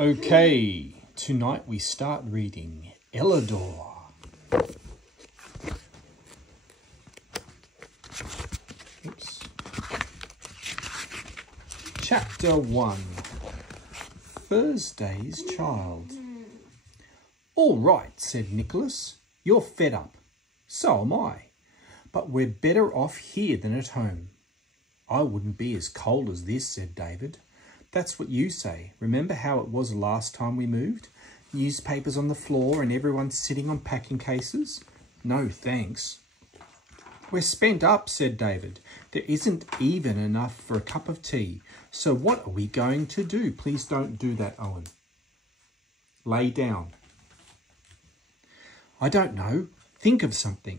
Okay, tonight we start reading Elidor. Oops. Chapter 1, Thursday's Child. All right, said Nicholas. You're fed up. So am I. But we're better off here than at home. I wouldn't be as cold as this, said David. That's what you say. Remember how it was last time we moved? Newspapers on the floor and everyone sitting on packing cases? No, thanks. We're spent up, said David. There isn't even enough for a cup of tea. So what are we going to do? Please don't do that, Owen. Lay down. I don't know. Think of something.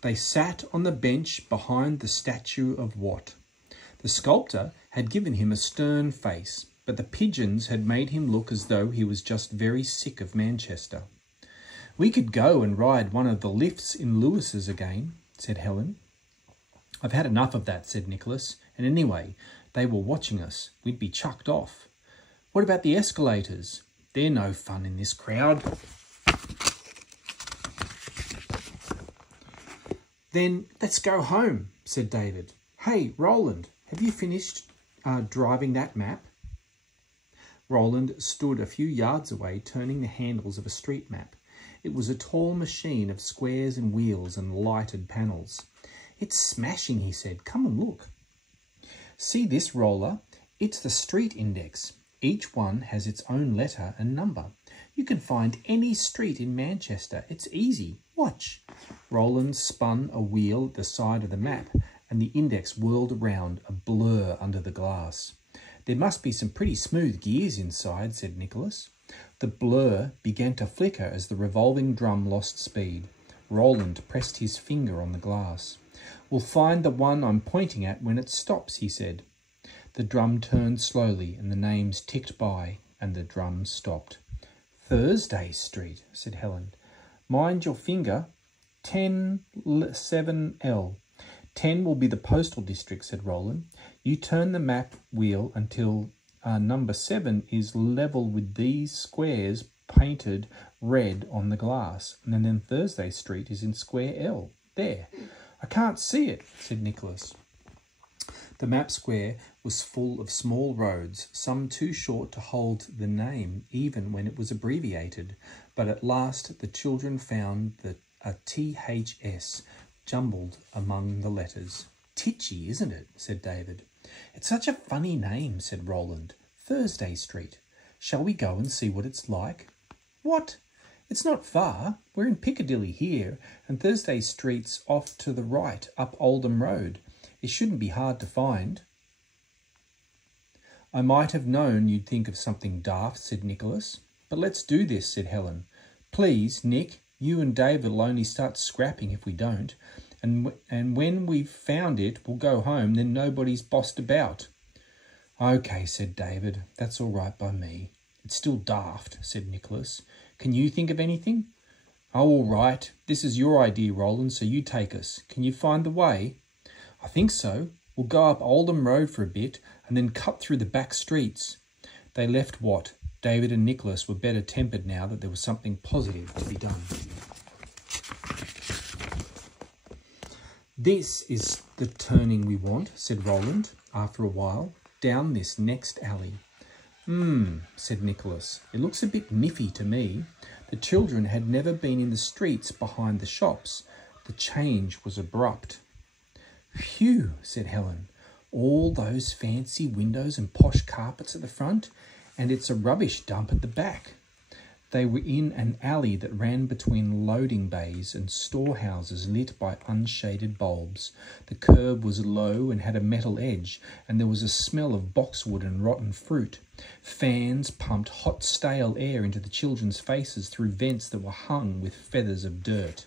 They sat on the bench behind the statue of Watt. The sculptor had given him a stern face, but the pigeons had made him look as though he was just very sick of Manchester. We could go and ride one of the lifts in Lewis's again, said Helen. I've had enough of that, said Nicholas, and anyway, they were watching us. We'd be chucked off. What about the escalators? They're no fun in this crowd. Then let's go home, said David. Hey, Roland, have you finished driving that map? Roland stood a few yards away, turning the handles of a street map. It was a tall machine of squares and wheels and lighted panels. It's smashing, he said. Come and look. See this roller? It's the street index. Each one has its own letter and number. You can find any street in Manchester. It's easy. Watch. Roland spun a wheel at the side of the map, and the index whirled around, a blur under the glass. There must be some pretty smooth gears inside, said Nicholas. The blur began to flicker as the revolving drum lost speed. Roland pressed his finger on the glass. We'll find the one I'm pointing at when it stops, he said. The drum turned slowly, and the names ticked by, and the drum stopped. Thursday Street, said Helen. Mind your finger. 10-7L. 10 will be the postal district, said Roland. You turn the map wheel until number 7 is level with these squares painted red on the glass. And then Thursday Street is in square L. There. I can't see it, said Nicholas. The map square was full of small roads, some too short to hold the name even when it was abbreviated. But at last the children found a THS jumbled among the letters. Titchy, isn't it? Said David. It's such a funny name, said Roland. Thursday Street. Shall we go and see what it's like? What? It's not far. We're in Piccadilly here, and Thursday Street's off to the right, up Oldham Road. It shouldn't be hard to find. I might have known you'd think of something daft, said Nicholas. But let's do this, said Helen. Please, Nick, you and David will only start scrapping if we don't. And when we've found it, we'll go home, then nobody's bossed about. OK, said David. That's all right by me. It's still daft, said Nicholas. Can you think of anything? Oh, all right. This is your idea, Roland, so you take us. Can you find the way? I think so. We'll go up Oldham Road for a bit and then cut through the back streets. They left Watt. David and Nicholas were better tempered now that there was something positive to be done. This is the turning we want, said Roland, after a while, down this next alley. Said Nicholas. It looks a bit niffy to me. The children had never been in the streets behind the shops. The change was abrupt. Phew, said Helen. All those fancy windows and posh carpets at the front, and it's a rubbish dump at the back. They were in an alley that ran between loading bays and storehouses lit by unshaded bulbs. The curb was low and had a metal edge, and there was a smell of boxwood and rotten fruit. Fans pumped hot, stale air into the children's faces through vents that were hung with feathers of dirt.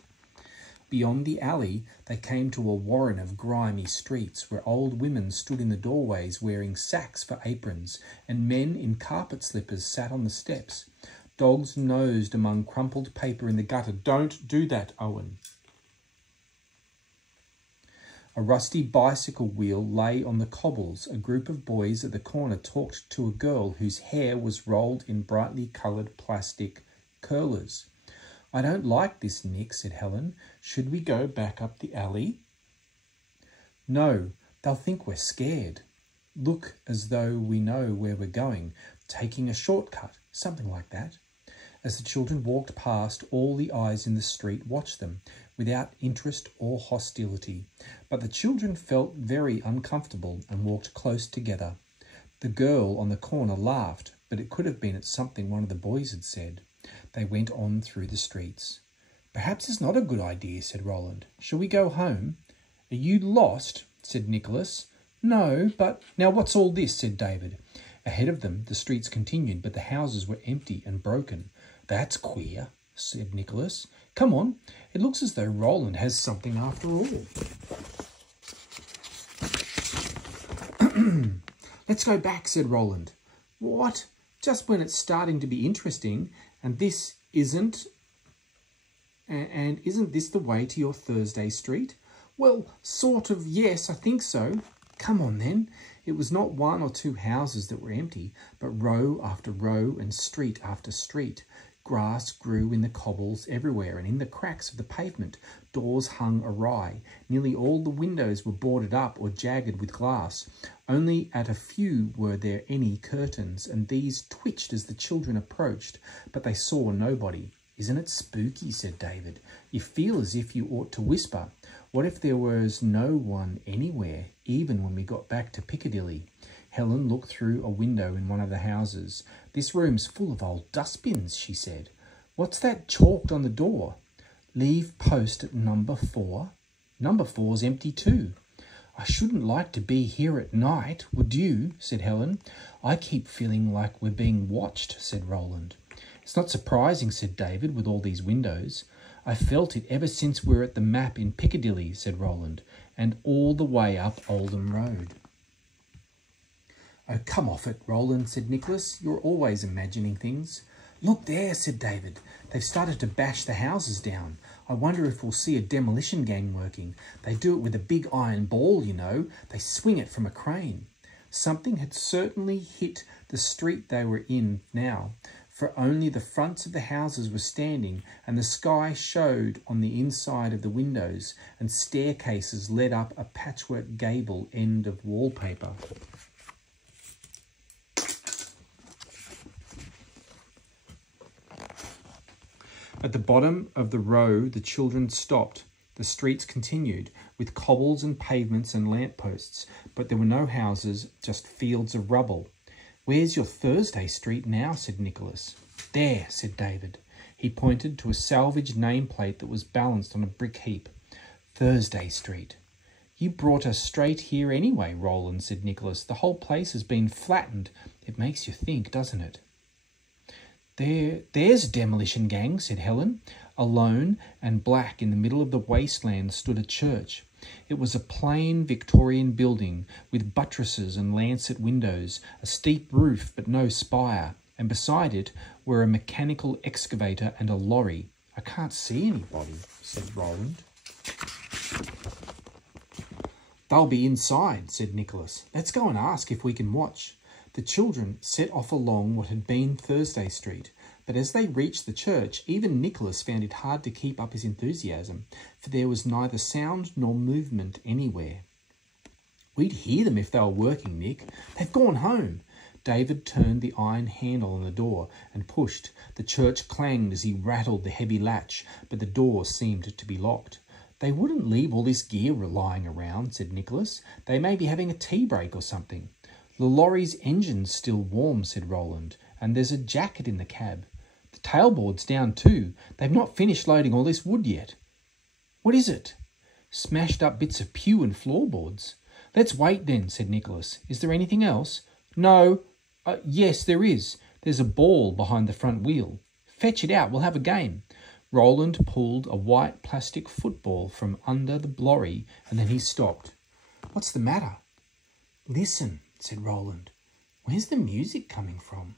Beyond the alley, they came to a warren of grimy streets where old women stood in the doorways wearing sacks for aprons, and men in carpet slippers sat on the steps. Dogs nosed among crumpled paper in the gutter. Don't do that, Owen. A rusty bicycle wheel lay on the cobbles. A group of boys at the corner talked to a girl whose hair was rolled in brightly coloured plastic curlers. "I don't like this, Nick," said Helen. "Should we go back up the alley?" "No, they'll think we're scared. Look as though we know where we're going, taking a shortcut," something like that. As the children walked past, all the eyes in the street watched them, without interest or hostility. But the children felt very uncomfortable and walked close together. The girl on the corner laughed, but it could have been at something one of the boys had said. They went on through the streets. "Perhaps it's not a good idea," said Roland. "Shall we go home?" "Are you lost?" said Nicholas. "No, but—" "Now what's all this?" said David. Ahead of them, the streets continued, but the houses were empty and broken. "That's queer," said Nicholas. "Come on, it looks as though Roland has something after all." "Let's go back," said Roland. "What? Just when it's starting to be interesting, and isn't this the way to your Thursday street?" "Well, sort of, yes, I think so." "Come on then." It was not one or two houses that were empty, but row after row and street after street. Grass grew in the cobbles everywhere and in the cracks of the pavement. Doors hung awry. Nearly all the windows were boarded up or jagged with glass. Only at a few were there any curtains, and these twitched as the children approached, but they saw nobody. "Isn't it spooky?" said David. "You feel as if you ought to whisper. What if there was no one anywhere, even when we got back to Piccadilly?" Helen looked through a window in one of the houses. "This room's full of old dustbins," she said. "What's that chalked on the door?" "Leave post at number 4. Number 4's empty too." "I shouldn't like to be here at night, would you?" said Helen. "I keep feeling like we're being watched," said Roland. "It's not surprising," said David, "with all these windows." "I felt it ever since we were at the map in Piccadilly," said Roland, "and all the way up Oldham Road." "Oh, come off it, Roland," said Nicholas. "You're always imagining things." "Look there," said David. "They've started to bash the houses down. I wonder if we'll see a demolition gang working. They do it with a big iron ball, you know. They swing it from a crane." Something had certainly hit the street they were in now, for only the fronts of the houses were standing, and the sky showed on the inside of the windows, and staircases led up a patchwork gable end of wallpaper. At the bottom of the row, the children stopped. The streets continued, with cobbles and pavements and lampposts, but there were no houses, just fields of rubble. "Where's your Thursday street now?" said Nicholas. "There," said David. He pointed to a salvaged nameplate that was balanced on a brick heap. "Thursday Street." "You brought us straight here anyway, Roland," said Nicholas. "The whole place has been flattened. It makes you think, doesn't it?" There's a demolition gang," said Helen. Alone and black in the middle of the wasteland stood a church. It was a plain Victorian building with buttresses and lancet windows, a steep roof but no spire, and beside it were a mechanical excavator and a lorry. "I can't see anybody," said Roland. "They'll be inside," said Nicholas. "Let's go and ask if we can watch." The children set off along what had been Thursday Street, but as they reached the church, even Nicholas found it hard to keep up his enthusiasm, for there was neither sound nor movement anywhere. "We'd hear them if they were working, Nick. They've gone home." David turned the iron handle on the door and pushed. The church clanged as he rattled the heavy latch, but the door seemed to be locked. "They wouldn't leave all this gear lying around," said Nicholas. "They may be having a tea break or something." "The lorry's engine's still warm," said Roland, "and there's a jacket in the cab. The tailboard's down too. They've not finished loading all this wood yet." "What is it?" "Smashed up bits of pew and floorboards." "Let's wait then," said Nicholas. "Is there anything else?" "No. Yes, there is. There's a ball behind the front wheel. Fetch it out. We'll have a game." Roland pulled a white plastic football from under the lorry, and then he stopped. "What's the matter?" "Listen," said Roland. "Where's the music coming from?"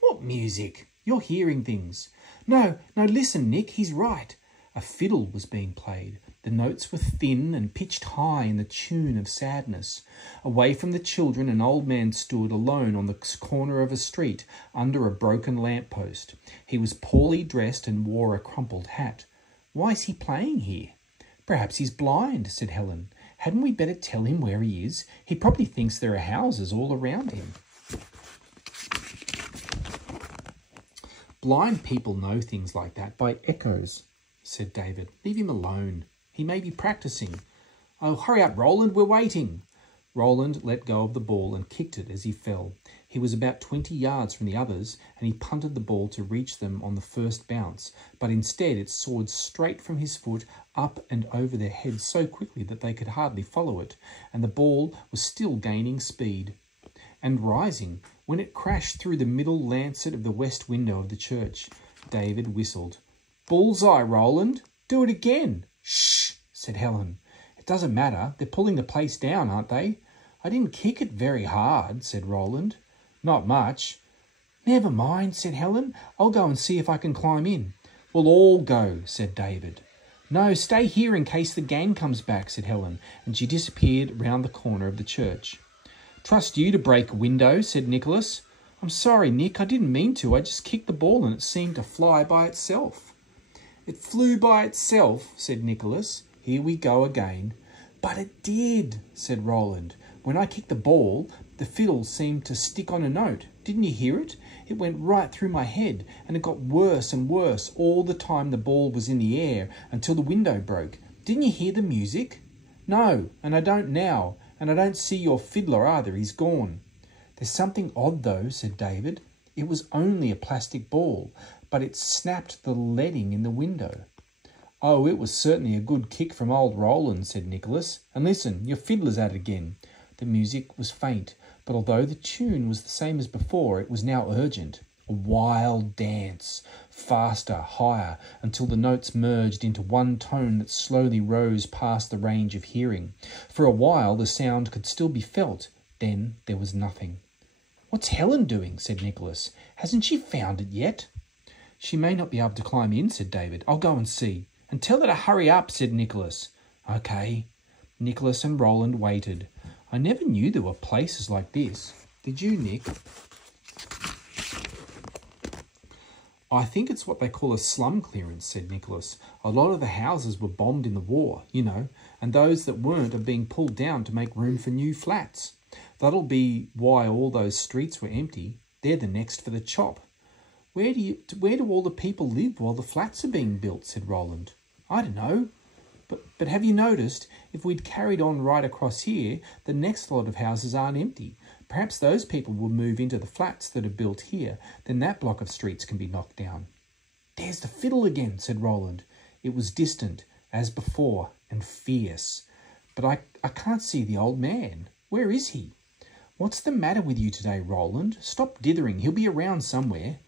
"What music? You're hearing things." No, listen, Nick, he's right." A fiddle was being played. The notes were thin and pitched high in the tune of sadness. Away from the children, an old man stood alone on the corner of a street under a broken lamp-post. He was poorly dressed and wore a crumpled hat. "Why is he playing here?" "Perhaps he's blind," said Helen. "Hadn't we better tell him where he is? He probably thinks there are houses all around him." "Blind people know things like that by echoes," said David. "Leave him alone. He may be practicing." "Oh, hurry up, Roland, we're waiting." Roland let go of the ball and kicked it as he fell. He was about 20 yards from the others, and he punted the ball to reach them on the first bounce, but instead it soared straight from his foot up and over their heads so quickly that they could hardly follow it, and the ball was still gaining speed and rising when it crashed through the middle lancet of the west window of the church. David whistled. "Bullseye, Roland. Do it again." "Shh," said Helen. "It doesn't matter. They're pulling the place down, aren't they?" "I didn't kick it very hard," said Roland. "Not much." "Never mind," said Helen. "I'll go and see if I can climb in." "We'll all go," said David. "No, stay here in case the gang comes back," said Helen, and she disappeared round the corner of the church. "Trust you to break a window," said Nicholas. "I'm sorry, Nick. I didn't mean to. I just kicked the ball and it seemed to fly by itself." "It flew by itself," said Nicholas. "Here we go again." "But it did," said Roland. "When I kicked the ball, the fiddle seemed to stick on a note. Didn't you hear it? It went right through my head, and it got worse and worse all the time the ball was in the air until the window broke. Didn't you hear the music?" "No, and I don't now, and I don't see your fiddler either. He's gone." "There's something odd, though," said David. "It was only a plastic ball, but it snapped the leading in the window." "Oh, it was certainly a good kick from old Roland," said Nicholas. "And listen, your fiddler's at it again." The music was faint, but although the tune was the same as before, it was now urgent. A wild dance, faster, higher, until the notes merged into one tone that slowly rose past the range of hearing. For a while the sound could still be felt, then there was nothing. "What's Helen doing?" said Nicholas. "Hasn't she found it yet?" "She may not be able to climb in," said David. "I'll go and see." "And tell her to hurry up," said Nicholas. "Okay." Nicholas and Roland waited. "I never knew there were places like this. Did you, Nick?" "I think it's what they call a slum clearance," said Nicholas. "A lot of the houses were bombed in the war, you know, and those that weren't are being pulled down to make room for new flats. That'll be why all those streets were empty. They're the next for the chop." Where do all the people live while the flats are being built?" said Roland. "I don't know. But have you noticed, if we'd carried on right across here, the next lot of houses aren't empty. Perhaps those people will move into the flats that are built here. Then that block of streets can be knocked down." "There's the fiddle again," said Roland. It was distant, as before, and fierce. "But I can't see the old man. Where is he?" "What's the matter with you today, Roland? Stop dithering. He'll be around somewhere."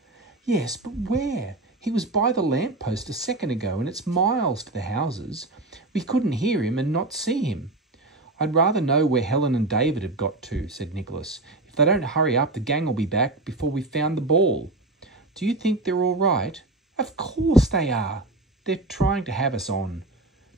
"Yes, but where? He was by the lamp-post a second ago, and it's miles to the houses. We couldn't hear him and not see him." "I'd rather know where Helen and David have got to," said Nicholas. "If they don't hurry up, the gang will be back before we've found the ball." "Do you think they're all right?" "Of course they are. They're trying to have us on."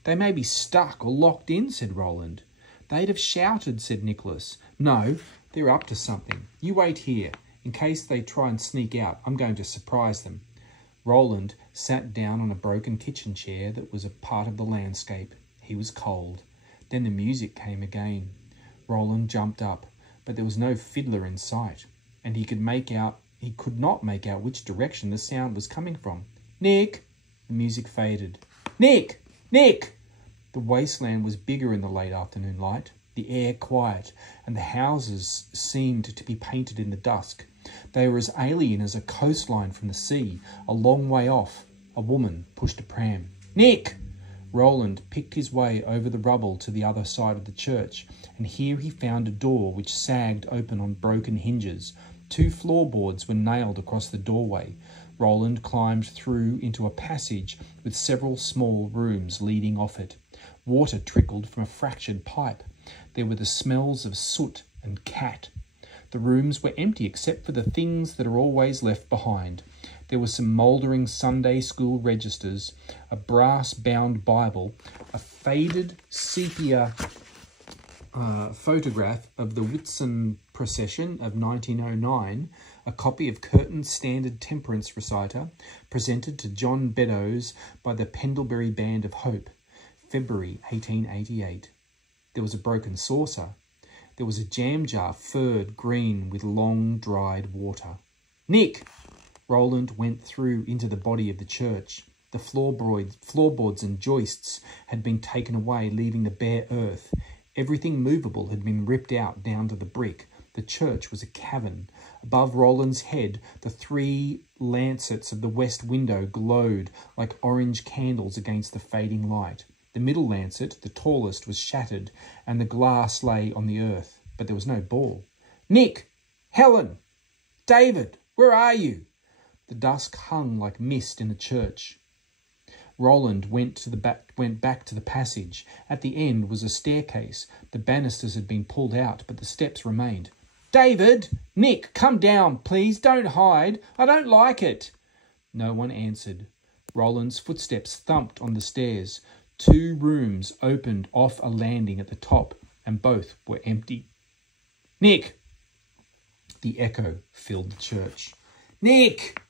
"They may be stuck or locked in," said Roland. "They'd have shouted," said Nicholas. "No, they're up to something. You wait here. In case they try and sneak out, I'm going to surprise them." Roland sat down on a broken kitchen chair that was a part of the landscape. He was cold. Then the music came again. Roland jumped up, but there was no fiddler in sight, and he could not make out which direction the sound was coming from. "Nick!" The music faded. "Nick! Nick!" The wasteland was bigger in the late afternoon light, the air quiet, and the houses seemed to be painted in the dusk. They were as alien as a coastline from the sea, a long way off. A woman pushed a pram. "Nick!" Roland picked his way over the rubble to the other side of the church, and here he found a door which sagged open on broken hinges. 2 floorboards were nailed across the doorway. Roland climbed through into a passage with several small rooms leading off it. Water trickled from a fractured pipe. There were the smells of soot and cat. The rooms were empty except for the things that are always left behind. There were some mouldering Sunday school registers, a brass-bound Bible, a faded sepia photograph of the Whitsun procession of 1909, a copy of Curtin's Standard Temperance Reciter, presented to John Beddoes by the Pendlebury Band of Hope, February 1888. There was a broken saucer. There was a jam jar furred green with long dried water. Nick! Roland went through into the body of the church. The floorboards and joists had been taken away, leaving the bare earth. Everything movable had been ripped out down to the brick. The church was a cavern. Above Roland's head, the 3 lancets of the west window glowed like orange candles against the fading light. The middle lancet, the tallest, was shattered, and the glass lay on the earth, but there was no ball. Nick! Helen! David! Where are you? The dusk hung like mist in the church. Roland went back to the passage. At the end was a staircase. The banisters had been pulled out, but the steps remained. David! Nick, come down, please. Don't hide. I don't like it. No one answered. Roland's footsteps thumped on the stairs. 2 rooms opened off a landing at the top, and both were empty. Nick! The echo filled the church. Nick!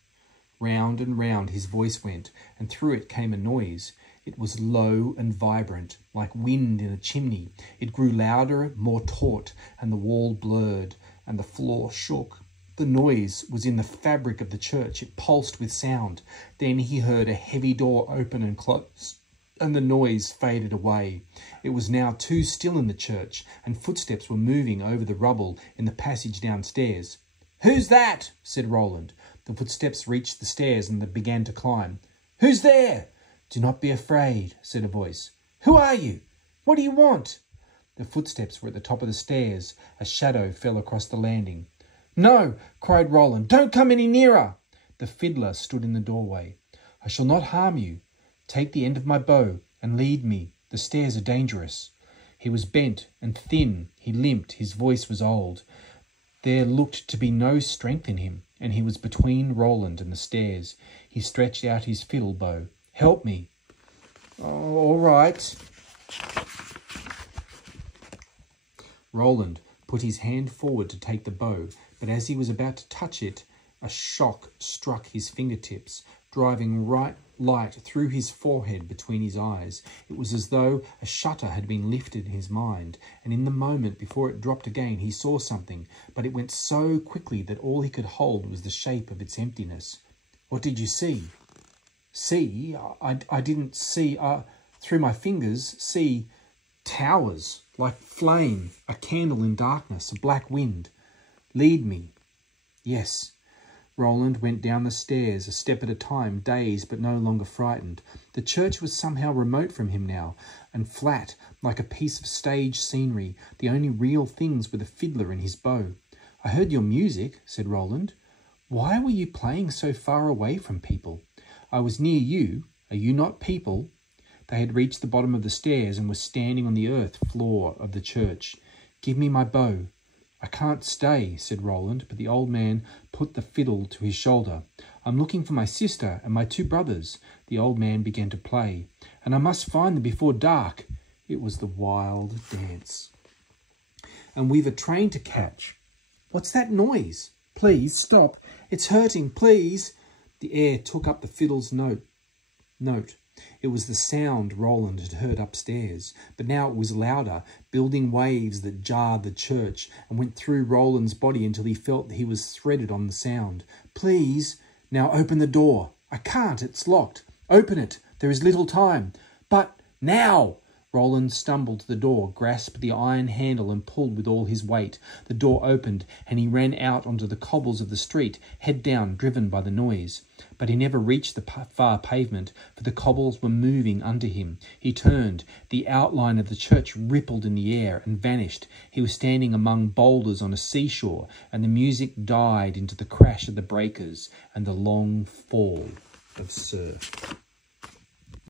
Round and round his voice went, and through it came a noise. It was low and vibrant, like wind in a chimney. It grew louder, more taut, and the wall blurred, and the floor shook. The noise was in the fabric of the church. It pulsed with sound. Then he heard a heavy door open and close, and the noise faded away. It was now too still in the church, and footsteps were moving over the rubble in the passage downstairs. Who's that? Said Roland. The footsteps reached the stairs and they began to climb. Who's there? Do not be afraid, said a voice. Who are you? What do you want? The footsteps were at the top of the stairs. A shadow fell across the landing. No, cried Roland. Don't come any nearer. The fiddler stood in the doorway. I shall not harm you. Take the end of my bow and lead me. The stairs are dangerous. He was bent and thin. He limped. His voice was old. There looked to be no strength in him, and he was between Roland and the stairs. He stretched out his fiddle bow. Help me. Oh, all right. Roland put his hand forward to take the bow, but as he was about to touch it, a shock struck his fingertips, driving light through his forehead between his eyes. It was as though a shutter had been lifted in his mind, and in the moment before it dropped again he saw something, but it went so quickly that all he could hold was the shape of its emptiness. What did you see? See? I didn't see, through my fingers, see towers, like flame, a candle in darkness, a black wind. Lead me. Yes. Roland went down the stairs, a step at a time, dazed but no longer frightened. The church was somehow remote from him now, and flat, like a piece of stage scenery. The only real things were the fiddler and his bow. I heard your music, said Roland. Why were you playing so far away from people? I was near you. Are you not people? They had reached the bottom of the stairs and were standing on the earth floor of the church. Give me my bow. I can't stay, said Roland, but the old man put the fiddle to his shoulder. I'm looking for my sister and my 2 brothers. The old man began to play. And I must find them before dark. It was the wild dance. And we've a train to catch. What's that noise? Please, stop. It's hurting, please. The air took up the fiddle's note. It was the sound Roland had heard upstairs, but now it was louder, building waves that jarred the church and went through Roland's body until he felt that he was threaded on the sound. Please, now open the door. I can't, it's locked. Open it, there is little time. But now! Roland stumbled to the door, grasped the iron handle and pulled with all his weight. The door opened and he ran out onto the cobbles of the street, head down, driven by the noise. But he never reached the far pavement, for the cobbles were moving under him. He turned. The outline of the church rippled in the air and vanished. He was standing among boulders on a seashore, and the music died into the crash of the breakers and the long fall of surf.